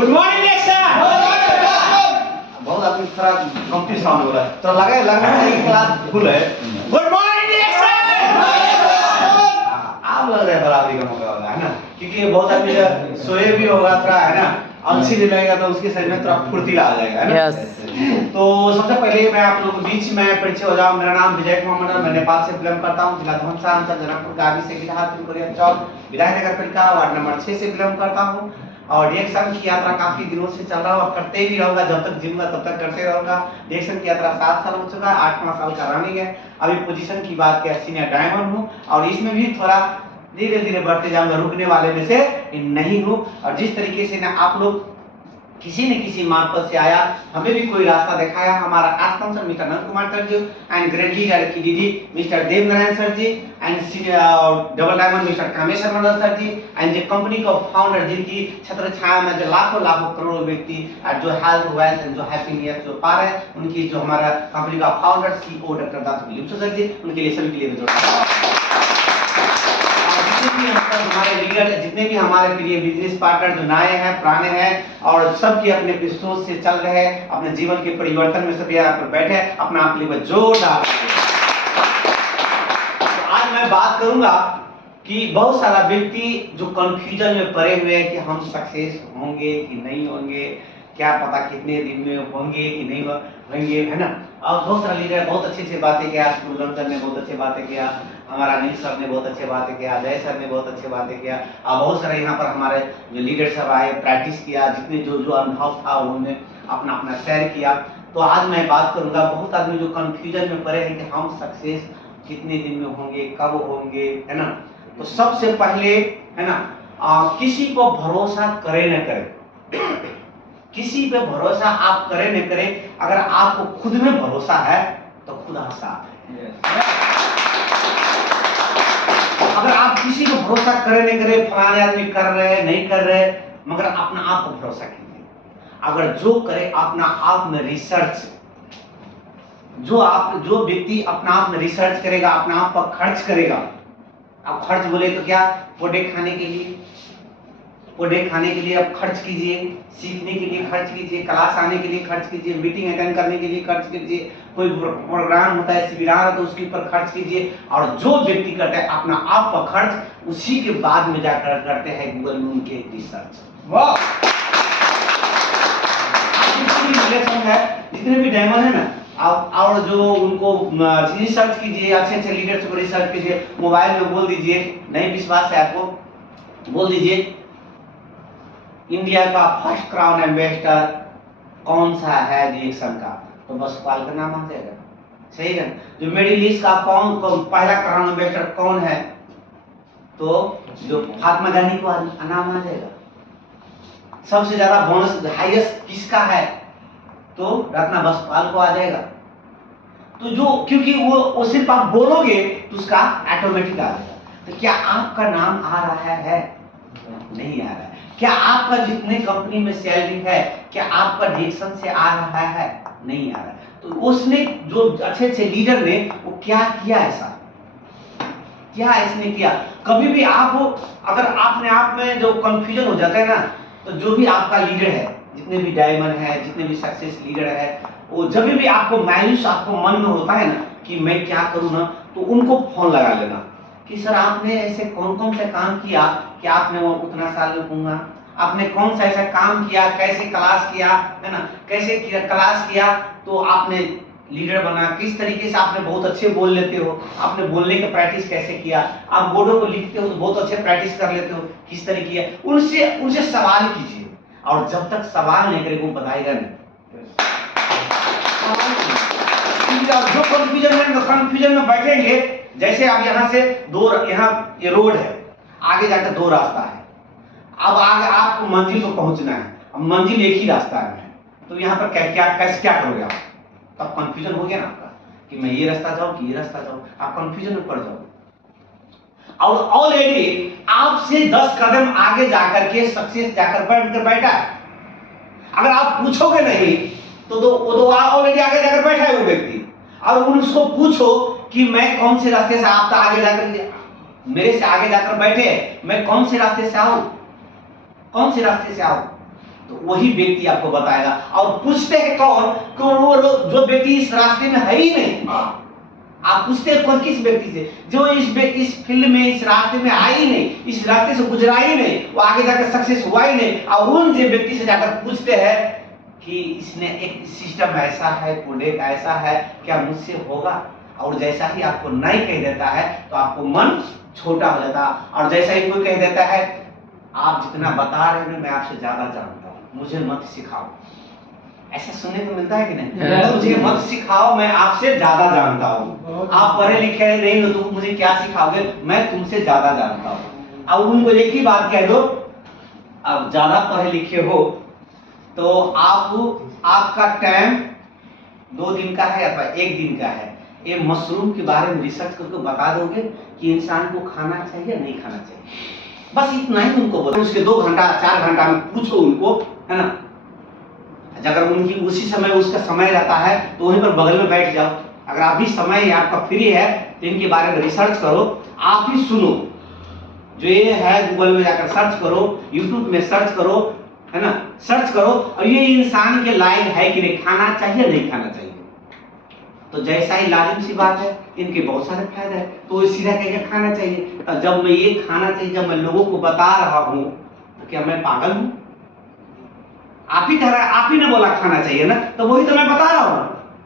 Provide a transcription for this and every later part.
Good morning बहुत आदमी थोड़ा कम्प्लीट साउंड हो रहा है, तो लगा है क्लास फुल है। गुड मॉर्निंग आप लग रहे हैं बराबरी का मौका होगा, है ना, क्योंकि बहुत आदमी सोए भी होगा थोड़ा, है ना, अलसी नहीं लगेगा तो उसके शरीर में थोड़ा फुर्तीला आ जाएगा, है ना। तो सबसे पहले मैं आप लोगों के बीच में परिचय हो जाऊं। मेरा नाम विजय कुमार है, मैं नेपाल से बिलोंग करता हूं। जिला धनसा अंचल जनकपुर गावी से विधायक पालिका वार्ड नंबर 6 से बिलोंग करता हूं। और रिएक्शन की यात्रा काफी दिनों से चल रहा है और करते भी रहूंगा, जब तक जीऊंगा तब तक करते रहूंगा। रिएक्शन की यात्रा 7 साल हो चुका है, 8वां साल का रनिंग है। अभी पोजीशन की बात किया सीनियर डायमंड हूं और इसमें भी थोड़ा धीरे धीरे बढ़ते जाऊंगा, रुकने वाले में से नहीं हूं। और जिस तरीके से ना आप लोग किसी न किसी मार्फत से आया, हमें भी कोई रास्ता दिखाया। हमारा आज sponsor mister Nand Kumar sir ji and great leader की दीदी mister Devnarayan sir ji and double diamond mister Kameshwar Mandal sir ji and जो कंपनी का फाउंडर जिनकी छत्र छाया में जो लाखों लाखों करोड़ों व्यक्ति जो हेल्थ वेल्थ जो हैप्पीनेस जो पा रहे हैं, उनकी जो हमारा कंपनी का फाउंडर सीईओ डॉक्टर दातु लिप्सु सर जी, उनके लिए सभी के लिए हमारे लीडर जितने भी हमारे प्रिय बिजनेस पार्टनर जो नए हैं पुराने हैं और सबके अपने अपने सोच से चल रहे हैं, अपने जीवन के परिवर्तन में सभी यहाँ पर बैठे अपना आप लिए जोरदार। तो आज मैं बात करूंगा कि बहुत सारा व्यक्ति जो कंफ्यूजन में पड़े हुए हैं कि हम सक्सेस होंगे कि नहीं होंगे, क्या पता कितने दिन में होंगे कि नहीं होंगे, है ना। और बहुत सारा लीडर बहुत अच्छी बातें किया, सर ने बहुत अच्छी बातें किया, हमारा अनिल सर ने बहुत अच्छी बातें किया, जय सर ने बहुत अच्छी बातें किया और बहुत सारे यहाँ पर हमारे जो लीडर सब आए, प्रैक्टिस किया, जितने जो जो अनुभव था उन्होंने अपना अपना शेयर किया। तो आज मैं बात करूंगा बहुत आदमी जो कंफ्यूजन में पड़े हैं कि हम सक्सेस कितने दिन में होंगे, कब होंगे, है ना। तो सबसे पहले, है ना, किसी को भरोसा करे न करे, किसी पे भरोसा आप करें न करें, अगर आपको खुद में भरोसा है तो खुदा साथ है। अगर आप किसी को भरोसा करें न करें, फलाने आदमी कर रहे हैं नहीं कर रहे, मगर अपना आप को भरोसा कीजिए। अगर जो करे अपना आप में रिसर्च, जो व्यक्ति अपना आप में रिसर्च करेगा, अपना आप पर खर्च करेगा। अब खर्च बोले तो क्या, पोडे खाने के लिए, पोडे खाने के लिए आप खर्च कीजिए, सीखने के लिए खर्च कीजिए, क्लास आने के लिए खर्च कीजिए, मीटिंग अटेंड करने के लिए खर्च कीजिए, कोई प्रोग्राम होता है शिविर तो उसके ऊपर खर्च कीजिए। और जो व्यक्ति करता है अपना आप पर खर्च, उसी के बाद में जाकर करते हैं गूगल में उनके रिसर्च। वाह, है जितने भी डायमंड है ना, और जो उनको रिसर्च कीजिए, अच्छे अच्छे लीडर्स को रिसर्च कीजिए, मोबाइल में बोल दीजिए, नहीं विश्वास है आपको बोल दीजिए इंडिया का फर्स्ट क्राउन एम्बेसडर कौन सा है रिएक्शन का, तो बस पाल का नाम आ जाएगा, सही है। जो मिडिल ईस्ट का कौन पहला क्राउन एम्बेसडर कौन है, तो जो महात्मा गांधी को नाम आ जाएगा। सबसे ज्यादा बोनस हाईएस्ट किसका है, तो रत्ना बसपाल को आ जाएगा। तो जो क्योंकि वो सिर्फ आप बोलोगे तो उसका ऑटोमेटिक आ जाएगा। तो क्या आपका नाम आ रहा है, नहीं आ रहा है। क्या आपका जितने कंपनी में सैलरी है, क्या आपका रिएक्शन से आ रहा है, नहीं आ रहा है। तो उसने जो अच्छे अच्छे लीडर ने वो क्या किया, ऐसा क्या इसने किया। कभी भी आप अगर आपने आप में जो कंफ्यूजन हो जाता है ना, तो जो भी आपका लीडर है, जितने भी डायमंड है, जितने भी सक्सेस लीडर है, वो जब भी आपको मायूस आपको मन में होता है ना कि मैं क्या करूं ना, तो उनको फोन लगा लेना कि सर आपने ऐसे कौन कौन से काम किया कि आपने वो उतना साल में पूंगा, आपने कौन सा ऐसा काम किया, कैसे क्लास किया, है ना, कैसे क्लास किया तो आपने लीडर बना, किस तरीके से आपने बहुत अच्छे बोल लेते हो, आपने बोलने का प्रैक्टिस कैसे किया, आप बोर्डों को लिखते हो तो बहुत अच्छे प्रैक्टिस कर लेते हो, किस तरीके है, उनसे सवाल कीजिए। और जब तक सवाल नहीं करेगा वो बताएगा नहीं। जो कंफ्यूजन में बैठेंगे, जैसे आप यहाँ से यहाँ ये रोड है, आगे जाकर 2 रास्ता है, अब आगे आपको मंजिल को पहुंचना है, अब मंजिल एक ही रास्ता है, तो यहाँ पर क्या करोगे आप, तो आप कंफ्यूजन हो गया ना आपका कि मैं ये रास्ता जाऊं कि ये रास्ता जाऊं, आप कंफ्यूजन में पड़ जाओगे। और ऑलरेडी आपसे 10 कदम आगे जाकर के सक्सेस जाकर बैठा है। अगर आप पूछोगे नहीं तो ऑलरेडी आगे जाकर बैठा है वो व्यक्ति, और उसको पूछो कि मैं कौन से रास्ते से, आप तो आगे जाकर मेरे से आगे जाकर बैठे, मैं कौन से रास्ते से आऊं, कौन से रास्ते से आऊं। तो वही व्यक्ति आपको बताएगा। और पूछते हैं कौन, कि वो लोग जो व्यक्ति इस रास्ते में है ही नहीं। आप पूछते हैं कौन, किस व्यक्ति से, जो इस फील्ड में, इस रास्ते में आया ही नहीं, इस रास्ते से गुजरा ही नहीं, वो आगे जाकर सक्सेस हुआ ही नहीं। और उन जो व्यक्ति से जाकर पूछते हैं कि इसने एक सिस्टम ऐसा है, प्रोडक्ट ऐसा है, क्या मुझसे होगा? और जैसा ही आपको नहीं कह देता है तो आपको मन छोटा हो जाता है। और जैसा ही कोई कह देता है आप जितना बता रहे हैं मैं आपसे ज्यादा जानता हूँ, मुझे मत सिखाओ। ऐसा सुनने को मिलता है कि नहीं? मुझे मत सिखाओ, मैं आपसे ज्यादा जानता हूँ। आप पढ़े लिखे नहीं हो तो मुझे क्या सिखाओगे, मैं तुमसे ज्यादा जानता हूँ। अब उनको एक ही बात कह दो, अब ज्यादा पढ़े लिखे हो तो आपका टाइम 2 दिन का है अथवा 1 दिन का है, ये मशरूम के बारे में रिसर्च करके बता दोगे कि इंसान को खाना चाहिए नहीं खाना चाहिए, बस इतना ही उनको बोलो। उसके 2 घंटा 4 घंटा में पूछो उनको, है ना? अगर उनकी उसी समय उसका समय रहता है तो वहीं पर बगल में बैठ जाओ। अगर अभी समय आपका फ्री है तो इनके बारे में रिसर्च करो, आप ही सुनो। जो ये है गूगल में जाकर सर्च करो, यूट्यूब में सर्च करो, है ना? सर्च करो और ये इंसान के लायक है कि नहीं, खाना चाहिए नहीं खाना चाहिए। तो जैसा ही लाजिम सी बात है, इनके बहुत सारे फायदे हैं, तो सीधा कह के खाना चाहिए। तो जब मैं ये खाना चाहिए, जब मैं लोगों को बता रहा हूं तो क्या मैं पागल हूं? आप ही कह रहा है, आप ही ने बोला खाना चाहिए ना, तो वही तो मैं बता रहा हूं,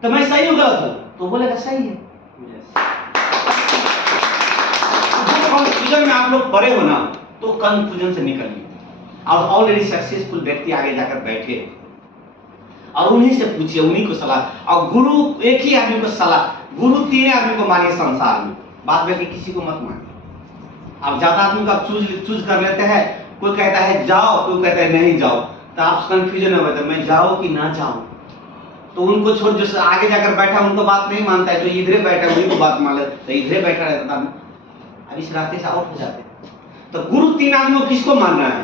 तो मैं सही हूं गलत हूं? तो बोलेगा सही है। जो कंफ्यूजन में आप लोग पड़े हो ना, तो कंफ्यूजन से निकलिए। और ऑलरेडी सक्सेसफुल व्यक्ति आगे जाकर बैठे और उन्हीं से पूछिए, उन्हीं को सलाह। और गुरु एक ही आदमी को सलाह, गुरु 3 आदमी को मानिए संसार में, बाद में किसी को मत मानिए। अब ज्यादा आदमी का चूज कर लेते हैं, कोई कहता है जाओ, कोई कहता है नहीं जाओ, तो आप कंफ्यूजन में बैठे, मैं जाऊं कि ना जाऊं। तो उनको छोड़, जो आगे जाकर बैठा उनको बात नहीं मानता है, जो इधरे बैठा उन्हीं को बात मान लेता, तो इधरे बैठा रहता था, अब इस रास्ते से आउट हो जाते। तो गुरु 3 आदमी को किसको मानना है?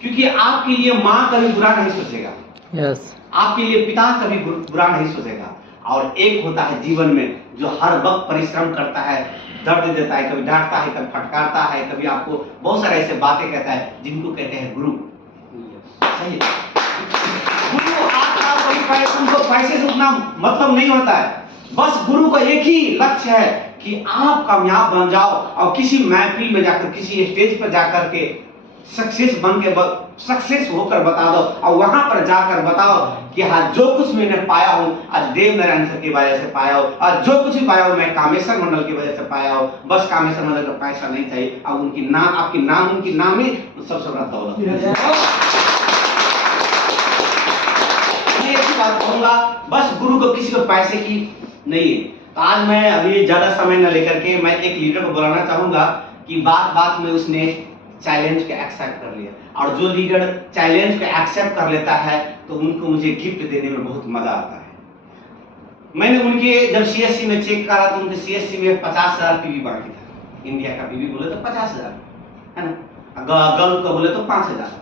क्योंकि आपके लिए माँ कभी बुरा नहीं सोचेगा, यस, आपके लिए पिता कभी बुरा नहीं सोचेगा। और एक होता है जीवन में जो हर वक्त परिश्रम करता है, दर्द देता है, कभी डांटता है, कभी फटकारता है, कभी आपको बहुत सारे ऐसे बातें कहता है, जिनको कहते हैं गुरु। सही है? गुरु आपका उनको पैसे से उतना मतलब नहीं होता है, बस गुरु का एक ही लक्ष्य है कि आप कामयाब बन जाओ और किसी महफिल में जाकर, किसी स्टेज पर जाकर के सक्सेस होकर बता दो, और वहां पर जाकर बताओ कि हाँ, जो कुछ मैंने पाया हूं आज देव नारायण सर की वजह से पाया हूं, और जो कुछ भी पाया हूं मैं कामेश्वर मंडल की वजह से पाया हूं। बस कामेश्वर मंडल का पैसा नहीं चाहिए, अब उनकी नाम, आपकी नाम, उनकी नाम ही सबसे बड़ा दौलत है। मैं एक बात कहूंगा, बस गुरु को किसी को पैसे की नहीं है। तो आज मैं अभी ज्यादा समय न लेकर के मैं एक लीडर को बुलाना चाहूंगा कि बात बात में उसने चैलेंज को एक्सेप्ट कर लिया, और जो लीडर चैलेंज को एक्सेप्ट कर लेता है तो उनको मुझे गिफ्ट देने में बहुत मजा आता है। मैंने उनके जब सीएससी में चेक करा तो उनके सीएससी में 50,000 पीवी बाकी था। इंडिया का पीवी बोले तो 50,000 है ना, गल्फ को बोले तो 5,000,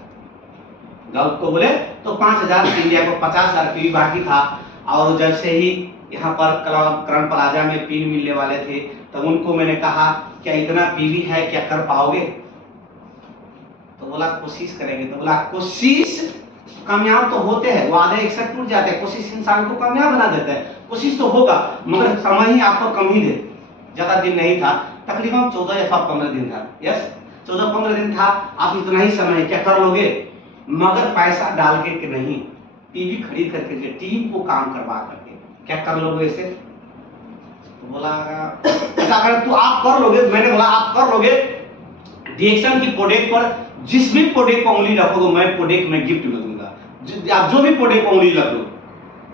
गल्फ को बोले तो 5,000, इंडिया को 50,000 पीवी बाकी था। और जब से ही यहाँ पर करण प्लाजा में पिन मिलने वाले थे, तो उनको मैंने कहा क्या इतना पीवी है, क्या कर पाओगे? तो बोला कोशिश करेंगे। तो बोला कोशिश, कामयाब तो होते हैं, वादे अक्सर टूट जाते हैं, कोशिश इंसान को कामयाब बना देता है। कोशिश तो होगा मगर समय ही आपको कम ही दे, ज्यादा दिन नहीं था, तकरीबन 14 या 15 दिन था। यस, 14-15 दिन था, आप इतना ही समय क्या कर लोगे? मगर पैसा डाल के नहीं, टीवी खरीद करके, टीम को काम करवा करके क्या कर लोगे इसे? तो बोला अच्छा अगर तो आप कर लोगे, मैंने बोला आप कर लोगे, रिएक्शन की प्रोडक्ट पर जिस भी प्रोडक्ट पर उंगली रखोगे मैं प्रोडक्ट में गिफ्ट में दूंगा। आप जो भी प्रोडक्ट पर उंगली रख लो,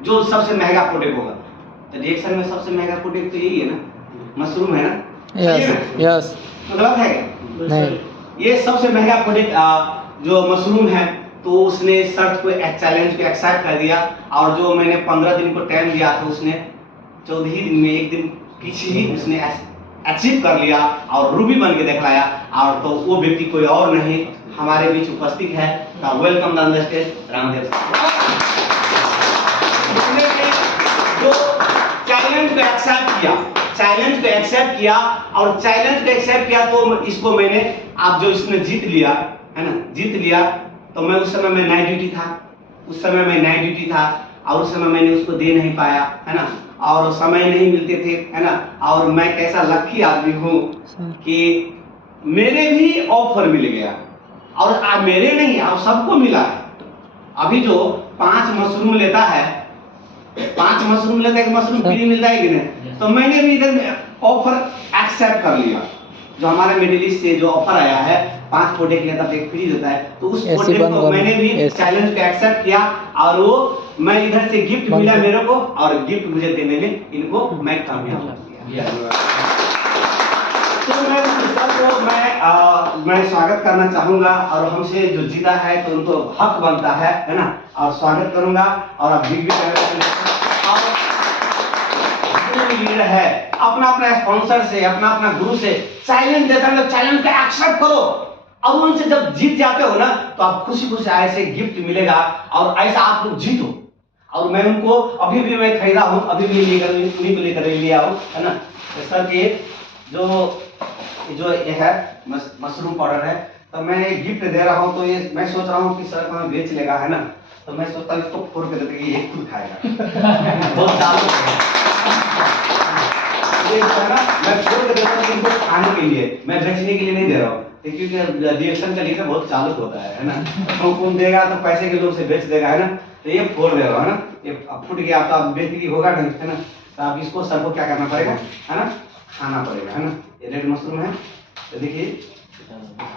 जो सबसे महंगा प्रोडक्ट होगा, तो रिएक्शन में सबसे महंगा प्रोडक्ट तो यही है ना, मशरूम है ना? यस यस, गलत है क्या? नहीं, ये सबसे महंगा प्रोडक्ट जो मशरूम है, तो उसने शर्त को, चैलेंज को एक्सेप्ट कर दिया। और जो मैंने 15 दिन को टाइम दिया था, उसने 14 दिन में, एक दिन पीछे ही उसने अचीव कर लिया और रूबी बन के दिखलाया। और तो वो व्यक्ति कोई और नहीं, हमारे बीच उपस्थित है। तो वेलकम द स्टेज रामदेव साहब। जो चैलेंज को एक्सेप्ट किया, चैलेंज को एक्सेप्ट किया, और चैलेंज को एक्सेप्ट किया तो इसको मैंने, आप जो इसने जीत लिया है ना, जीत लिया, तो मैं उस समय मैं नाइट ड्यूटी था, और उस समय मैंने उसको दे नहीं पाया, है ना, और समय नहीं मिलते थे, है ना। और मैं कैसा लकी आदमी हूँ कि मेरे भी ऑफर मिल गया, और मेरे नहीं, आप सबको मिला है। अभी जो 5 मशरूम लेता है, 5 मशरूम लेता है, एक मशरूम फ्री मिलता है कि नहीं, तो मैंने भी इधर ऑफर एक्सेप्ट कर लिया। जो हमारे मिडिल ईस्ट से जो ऑफर आया है 5 प्रोडक्ट लेता है एक फ्री देता है, तो उस प्रोडक्ट को मैंने भी चैलेंज को एक्सेप्ट किया, और वो मैं इधर से गिफ्ट मिला मेरे को, और गिफ्ट मुझे देने में इनको मैं कामयाब हो गया। तो मैं सबको मैं स्वागत करना चाहूंगा, और हमसे जो जीता है तो उनको हक बनता है ना, और स्वागत करूंगा। और अब बिग लीडर है अपना अपना स्पॉन्सर से, अपना अपना गुरु से चैलेंज देता है, चैलेंज का एक्सेप्ट करो, और उनसे जब जीत जाते हो ना तो आप खुशी खुशी ऐसे गिफ्ट मिलेगा, और ऐसा आप लोग जीतो। और मैं उनको अभी भी मैं खरीदा हूँ, अभी भी उन्हीं को लेकर लिया हूँ, है ना। सर के जो ये है मशरूम पाउडर है, तो मैं गिफ्ट दे रहा हूँ, तो ये मैं सोच रहा हूँ कि सर को बेच लेगा, है ना, तो मैं सोचता हूँ इसको फोड़ के देते कि ये खुद खाएगा। बहुत चालू मैं फोड़ के देता हूँ इनको खाने के लिए, मैं बेचने के लिए नहीं दे रहा हूँ, क्योंकि रिएक्शन का लीटर बहुत चालू होता है ना। कौन देगा तो पैसे के लोग से बेच देगा, है ना, तो ये फोड़ दे रहा है ना, ये फूट गया तो अब बेचने होगा नहीं, है ना। तो अब इसको सर को क्या करना पड़ेगा, है ना, खाना पड़ेगा, है ना। ये रेड मशरूम है, तो देखिए,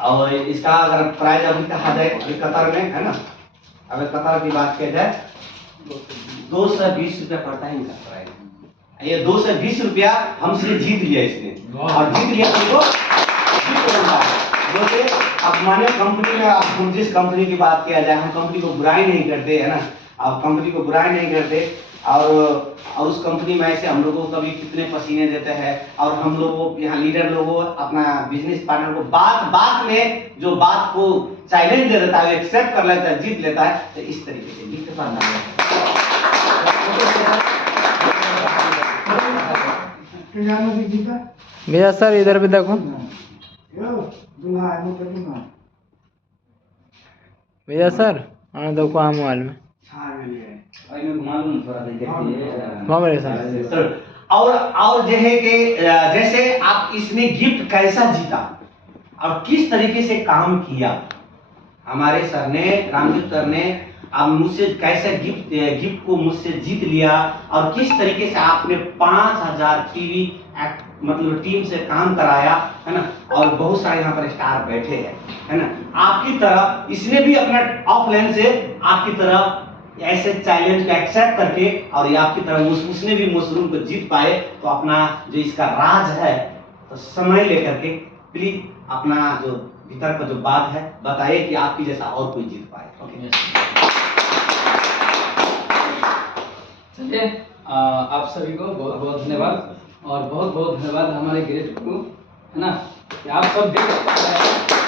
और इसका अगर प्राइस अभी कहा जाए अभी कतर में, है ना, अगर कतर की बात किया जाए 220 रुपया पड़ता है इनका प्राइस। ये 220 रुपया हमसे जीत लिया इसने, और जीत लिया तो जैसे अब माने कंपनी में, आप जिस कंपनी की बात किया जाए, हम कंपनी को बुराई नहीं करते, है ना, आप कंपनी को बुराई नहीं करते, और उस कंपनी में ऐसे हम लोगों को कभी कितने पसीने देते हैं, और हम लोगों यहाँ लीडर लोगों अपना बिजनेस पार्टनर को बात में जो बात को चैलेंज दे देता है, एक्सेप्ट कर लेता है, जीत लेता है, तो इस तरीके से जीत पाना है। भैया सर इधर भी देखो, भैया सर देखो आम मोबाइल में सर। और जो है कि जैसे आप इसने गिफ्ट कैसा जीता और किस तरीके से काम किया, हमारे सर ने, रामजीत सर ने आप मुझसे कैसे गिफ्ट को मुझसे जीत लिया, और किस तरीके से आपने 5000 टीवी मतलब टीम से काम कराया, है ना, और बहुत सारे यहाँ पर स्टार बैठे हैं, है ना। आपकी तरह इसने भी अपना ऑफलाइन से आपकी तरह ऐसे चैलेंज को एक्सेप्ट करके, और ये आपकी तरह उसने भी मशरूम को जीत पाए, तो अपना जो इसका राज है तो समय लेकर के प्लीज अपना जो भीतर का जो बात है बताइए कि आपकी जैसा और कोई जीत पाए। ओके, चलिए आप सभी को बहुत बहुत धन्यवाद, और बहुत बहुत धन्यवाद हमारे गेस्ट को, है ना, कि आप सब देख